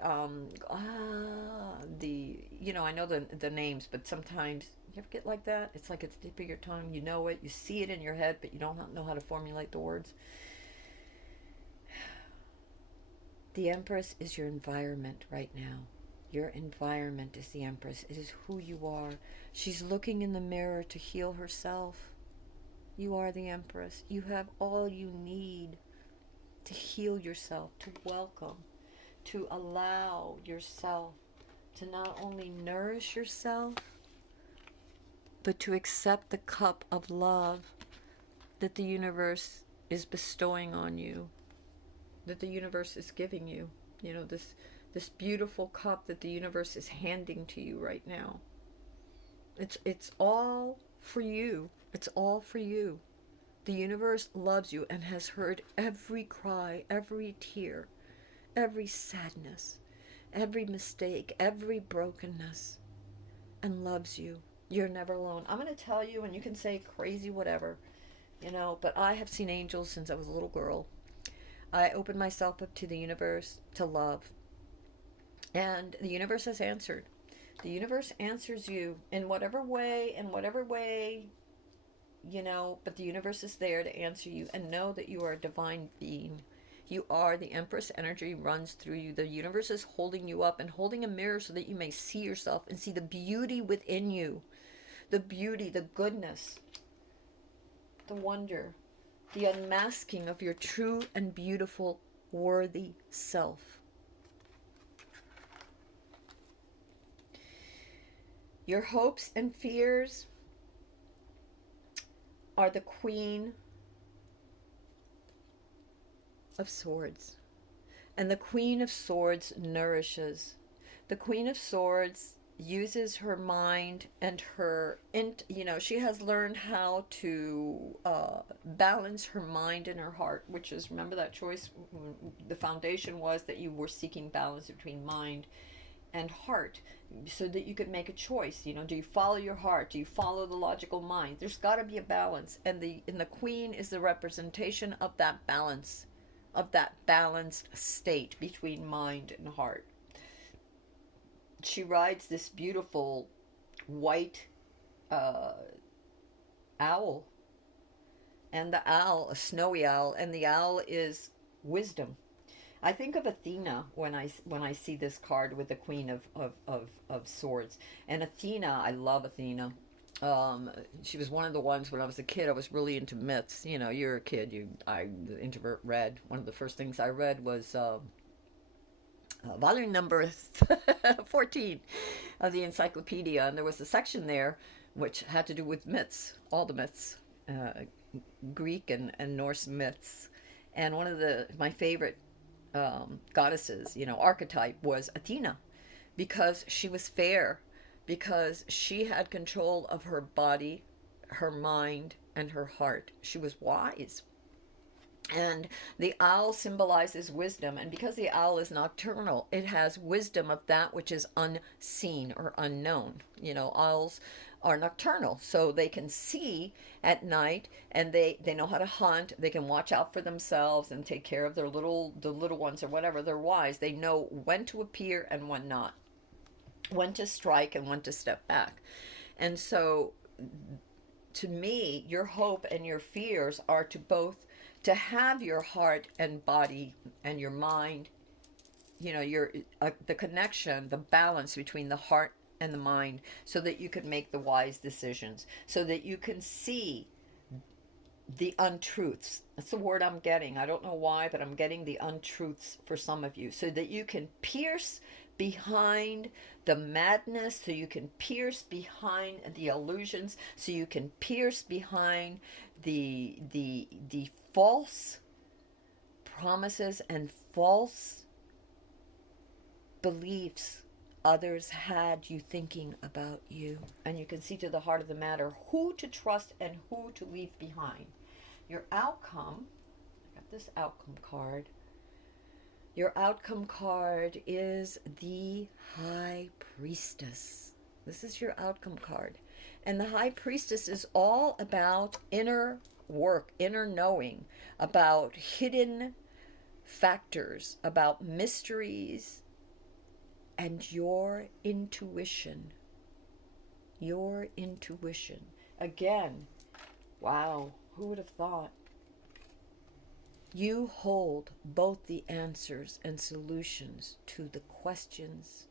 know the names, but sometimes you ever get like that? It's like it's the tip of your tongue. You know it. You see it in your head, but you don't know how to formulate the words. The Empress is your environment right now. Your environment is the Empress. It is who you are. She's looking in the mirror to heal herself. You are the Empress. You have all you need to heal yourself, to welcome, to allow yourself to not only nourish yourself, but to accept the cup of love that the universe is bestowing on you, that the universe is giving you. You know, this beautiful cup that the universe is handing to you right now. It's all for you. It's all for you. The universe loves you and has heard every cry, every tear, every sadness, every mistake, every brokenness, and loves you. You're never alone. I'm going to tell you, and you can say crazy whatever, but I have seen angels since I was a little girl. I opened myself up to the universe, to love, and the universe has answered. The universe answers you in whatever way, but the universe is there to answer you. And know that you are a divine being. You are. The Empress energy runs through you. The universe is holding you up and holding a mirror so that you may see yourself and see the beauty within you. The beauty, the goodness, the wonder, the unmasking of your true and beautiful, worthy self. Your hopes and fears are the Queen of Swords. And the Queen of Swords nourishes. The Queen of Swords uses her mind and she has learned how to balance her mind and her heart, which is, remember that choice, the foundation was that you were seeking balance between mind and heart, so that you could make a choice. Do you follow your heart? Do you follow the logical mind? There's got to be a balance, and the Queen is the representation of that balance, of that balanced state between mind and heart. She rides this beautiful white owl, and the owl, a snowy owl, and the owl is wisdom. I think of Athena when I see this card with the Queen of Swords. And Athena, I love Athena. She was one of the ones when I was a kid. I was really into myths. You're a kid. The introvert read. One of the first things I read was volume number 14 of the encyclopedia, and there was a section there which had to do with myths, all the myths, Greek and Norse myths. And one of my favorite goddesses, archetype was Athena, because she was fair, because she had control of her body, her mind, and her heart. She was wise. And the owl symbolizes wisdom, and because the owl is nocturnal, it has wisdom of that which is unseen or unknown. Owls are nocturnal, so they can see at night, and they know how to hunt. They can watch out for themselves and take care of the little ones or whatever. They're wise. They know when to appear and when not, when to strike and when to step back. And so, to me, your hope and your fears are to have your heart and body and your mind, the connection, the balance between the heart and the mind, so that you can make the wise decisions, so that you can see the untruths. That's the word I'm getting. I don't know why, but I'm getting the untruths for some of you, so that you can pierce behind the madness, so you can pierce behind the illusions, so you can pierce behind the false promises and false beliefs others had you thinking about you. And you can see to the heart of the matter who to trust and who to leave behind. Your outcome, I got this outcome card. Your outcome card is the High Priestess. This is your outcome card. And the High Priestess is all about inner work, inner knowing, about hidden factors, about mysteries, and your intuition. Your intuition. Again, wow, who would have thought? You hold both the answers and solutions to the questions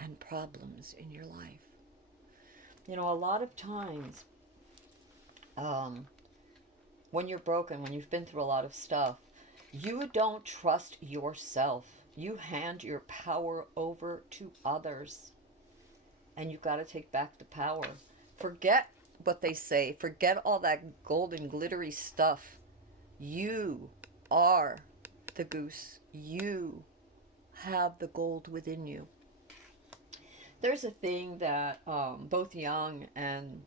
and problems in your life. You know, a lot of times, when you're broken, when you've been through a lot of stuff, you don't trust yourself. You hand your power over to others. And you've got to take back the power. Forget what they say. Forget all that golden, glittery stuff. You are the goose. You have the gold within you. There's a thing that both Jung and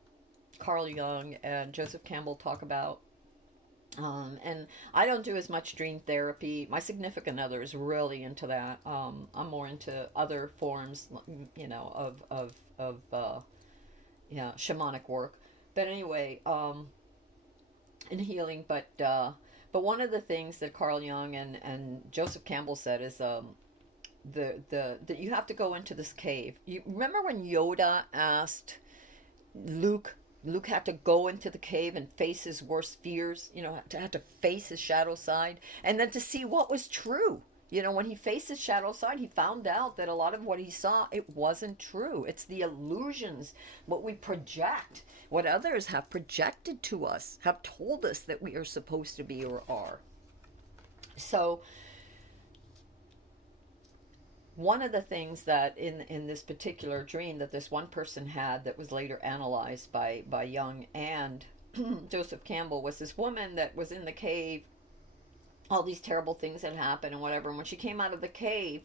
Carl Jung and Joseph Campbell talk about. And I don't do as much dream therapy. My significant other is really into that. I'm more into other forms, you know, of yeah, shamanic work. But anyway, in healing. But one of the things that Carl Jung and Joseph Campbell said is that you have to go into this cave. You remember when Yoda asked Luke had to go into the cave and face his worst fears, you know, had to face his shadow side, and then to see what was true. You know, when he faced his shadow side, he found out that a lot of what he saw, it wasn't true. It's the illusions, what we project, what others have projected to us, have told us that we are supposed to be or are. So one of the things that in this particular dream that this one person had that was later analyzed by Jung and Joseph Campbell was this woman that was in the cave. All these terrible things had happened and whatever. And when she came out of the cave,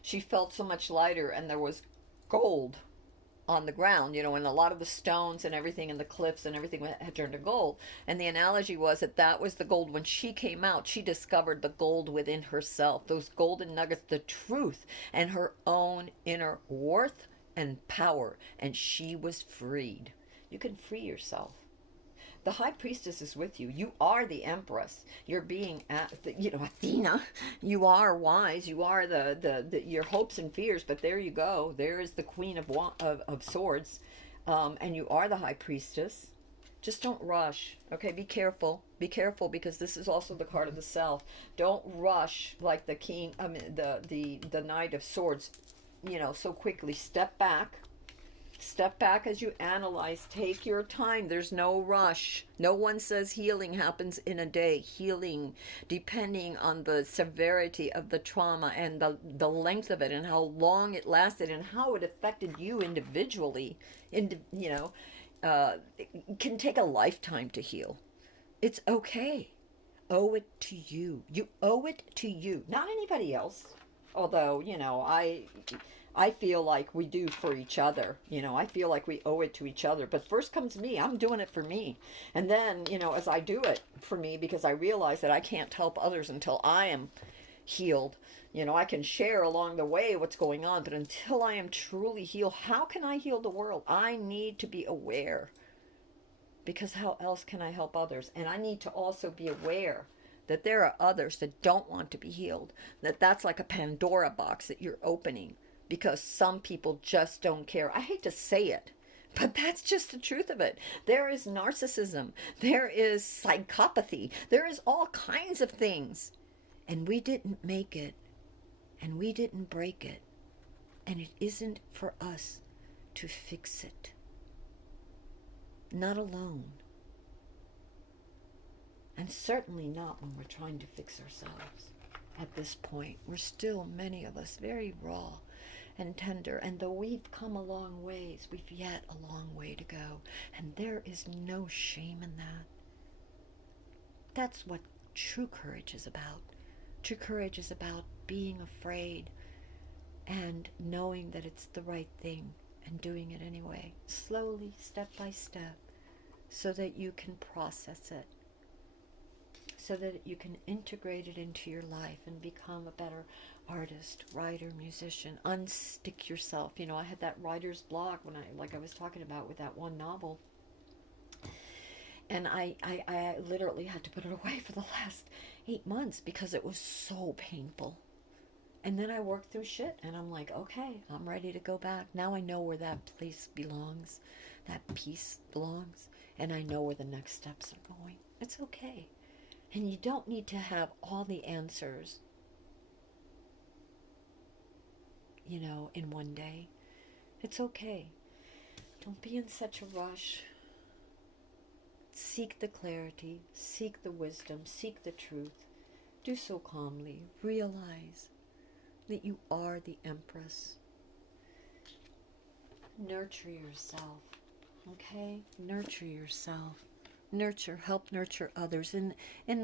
she felt so much lighter, and there was gold on the ground, you know, and a lot of the stones and everything and the cliffs and everything had turned to gold. And the analogy was that that was the gold. When she came out, she discovered the gold within herself, those golden nuggets, the truth and her own inner worth and power. And she was freed. You can free yourself. The High Priestess is with you. You are the Empress. You're being, you know, Athena. You are wise. You are the your hopes and fears. But there you go. There is the Queen of Swords, and you are the High Priestess. Just don't rush. Okay, be careful. Be careful, because this is also the card of the Self. Don't rush like the King. I mean, the Knight of Swords. You know, so quickly. Step back. Step back as you analyze. Take your time. There's no rush. No one says healing happens in a day. Healing, depending on the severity of the trauma and the length of it and how long it lasted and how it affected you individually, you know, it can take a lifetime to heal. It's okay. Owe it to you. You owe it to you, not anybody else. Although, you know, I feel like we do for each other. You know, I feel like we owe it to each other. But first comes me. I'm doing it for me. And then, you know, as I do it for me, because I realize that I can't help others until I am healed. You know, I can share along the way what's going on, but until I am truly healed, how can I heal the world? I need to be aware, because how else can I help others? And I need to also be aware that there are others that don't want to be healed, that's like a Pandora box that you're opening, because some people just don't care. I hate to say it, but that's just the truth of it. There is narcissism, there is psychopathy, there is all kinds of things, and we didn't make it, and we didn't break it, and it isn't for us to fix it. Not alone. And certainly not when we're trying to fix ourselves. At this point, we're still, many of us, very raw and tender. And though we've come a long ways, we've yet a long way to go. And there is no shame in that. That's what true courage is about. True courage is about being afraid and knowing that it's the right thing and doing it anyway, slowly, step by step, so that you can process it, so that you can integrate it into your life and become a better artist, writer, musician. Unstick yourself. You know, I had that writer's block when like I was talking about with that one novel. And I literally had to put it away for the last 8 months because it was so painful. And then I worked through shit and I'm like, okay, I'm ready to go back. Now I know where that place belongs, that peace belongs, and I know where the next steps are going. It's okay. And you don't need to have all the answers, you know, in one day. It's okay. Don't be in such a rush. Seek the clarity, seek the wisdom, seek the truth. Do so calmly. Realize that you are the Empress. Nurture yourself, okay? Nurture yourself. Help nurture others in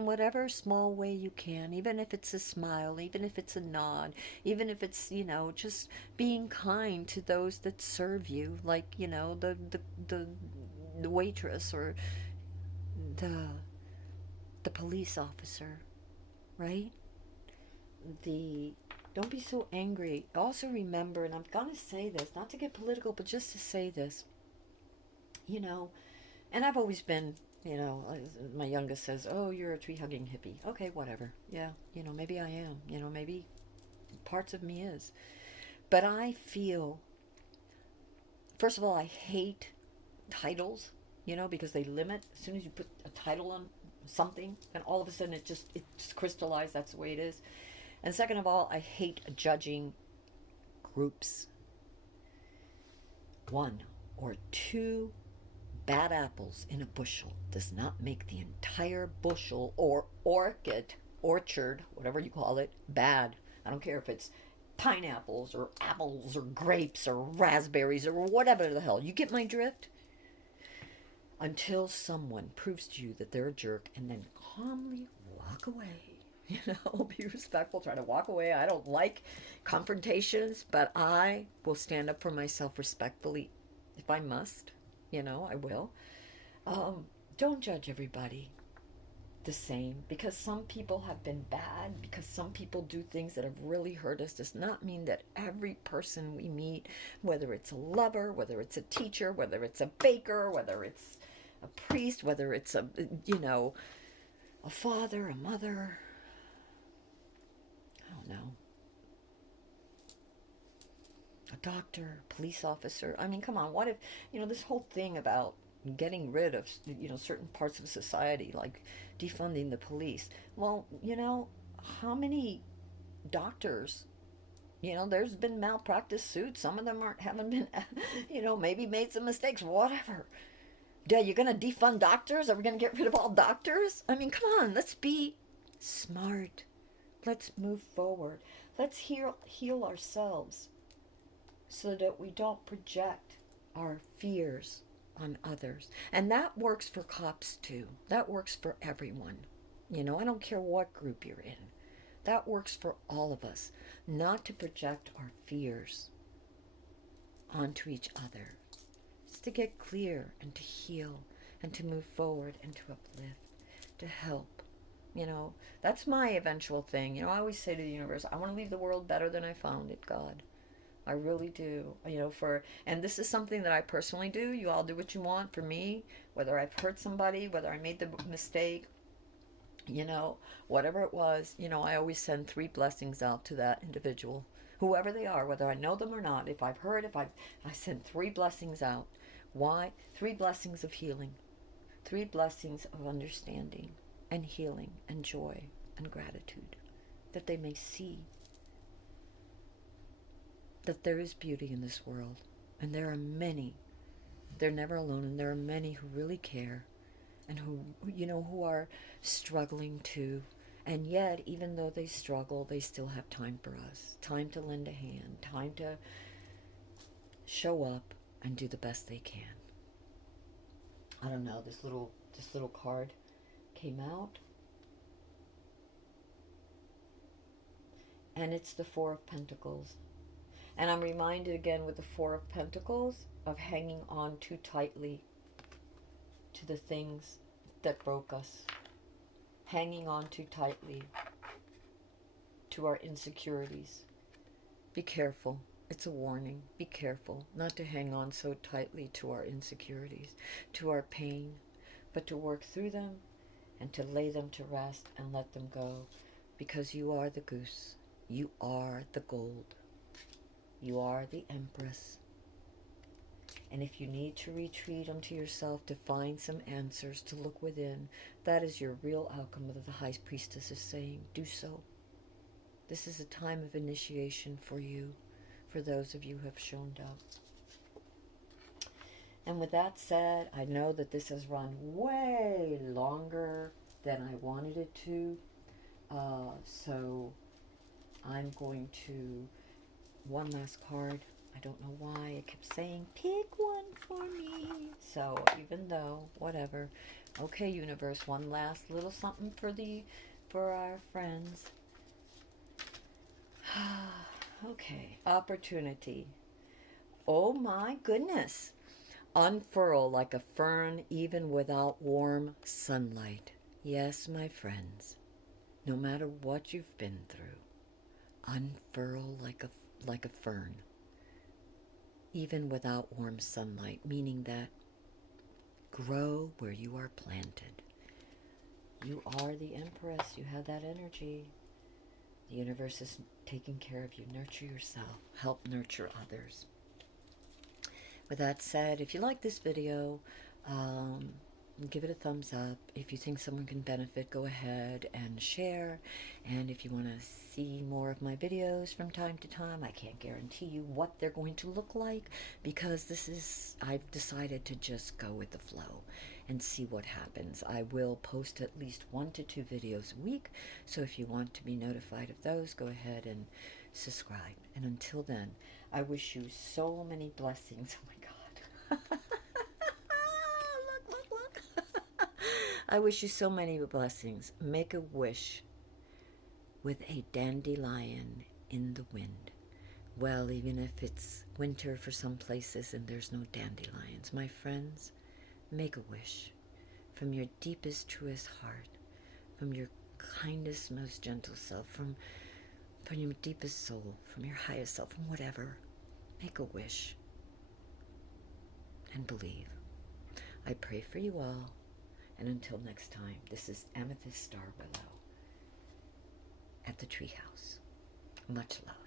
whatever small way you can, even if it's a smile, even if it's a nod, even if it's, you know, just being kind to those that serve you, like, you know, the waitress or the police officer, right? Don't be so angry. Also remember, and I'm going to say this, not to get political, but just to say this, you know, and I've always been, you know, my youngest says, oh, you're a tree-hugging hippie. Okay, whatever. Yeah, you know, maybe I am. You know, maybe parts of me is. But I feel, first of all, I hate titles, you know, because they limit. As soon as you put a title on something, then all of a sudden it just crystallized. That's the way it is. And second of all, I hate judging groups. One or two bad apples in a bushel does not make the entire bushel or orchard, whatever you call it, bad. I don't care if it's pineapples or apples or grapes or raspberries or whatever the hell. You get my drift? Until someone proves to you that they're a jerk, and then calmly walk away. You know, be respectful, try to walk away. I don't like confrontations, but I will stand up for myself respectfully if I must. You know, I will. Don't judge everybody the same, because some people have been bad, because some people do things that have really hurt us, does not mean that every person we meet, whether it's a lover, whether it's a teacher, whether it's a baker, whether it's a priest, whether it's a, you know, a father, a mother, I don't know, a doctor, police officer. I mean, come on, what if, you know, this whole thing about getting rid of, you know, certain parts of society, like defunding the police. Well, you know, how many doctors, you know, there's been malpractice suits. Some of them haven't been, you know, maybe made some mistakes, whatever. Are you going to defund doctors? Are we going to get rid of all doctors? I mean, come on, let's be smart. Let's move forward. Let's heal ourselves so that we don't project our fears on others. And that works for cops too. That works for everyone. You know, I don't care what group you're in. That works for all of us. Not to project our fears onto each other. Just to get clear and to heal and to move forward and to uplift, to help. You know, that's my eventual thing. You know, I always say to the universe, I want to leave the world better than I found it, God. I really do. You know, and this is something that I personally do. You all do what you want. For me, whether I've hurt somebody, whether I made the mistake, you know, whatever it was, you know, I always send 3 blessings out to that individual, whoever they are, whether I know them or not. If I've hurt, I send 3 blessings out. Why? 3 blessings of healing, 3 blessings of understanding and healing and joy and gratitude, that they may see that there is beauty in this world, and there are many, they're never alone, and there are many who really care, and who, you know, who are struggling too, and yet, even though they struggle, they still have time for us, time to lend a hand, time to show up and do the best they can. I don't know, this little card came out, and it's the 4 of Pentacles. And I'm reminded again with the 4 of Pentacles of hanging on too tightly to the things that broke us. hanging on too tightly to our insecurities. Be careful. It's a warning. Be careful not to hang on so tightly to our insecurities, to our pain, but to work through them and to lay them to rest and let them go, because you are the goose. You are the gold. You are the Empress. And if you need to retreat unto yourself to find some answers, to look within, that is your real outcome of the High Priestess is saying. Do so. This is a time of initiation for you, for those of you who have shown up. And with that said, I know that this has run way longer than I wanted it to. So I'm going to, one last card. I don't know why it kept saying, pick one for me. So even though, whatever. Okay, universe, one last little something for our friends. Okay, opportunity. Oh my goodness. Unfurl like a fern even without warm sunlight. Yes, my friends, no matter what you've been through, unfurl like a fern, even without warm sunlight, meaning that grow where you are planted. You are the Empress. You have that energy. The universe is taking care of you. Nurture yourself. Help nurture others. With that said, if you like this video, give it a thumbs up. If you think someone can benefit, go ahead and share. And if you want to see more of my videos from time to time, I can't guarantee you what they're going to look like, because I've decided to just go with the flow and see what happens. I will post at least 1 to 2 videos a week, so if you want to be notified of those, go ahead and subscribe. And until then, I wish you so many blessings. Oh my God. Look. I wish you so many blessings. Make a wish with a dandelion in the wind. Well, even if it's winter for some places and there's no dandelions, my friends, make a wish from your deepest, truest heart, from your kindest, most gentle self, from your deepest soul, from your highest self, from whatever. Make a wish and believe. I pray for you all, and until next time, this is Amethyst Star Willow at the Treehouse. Much love.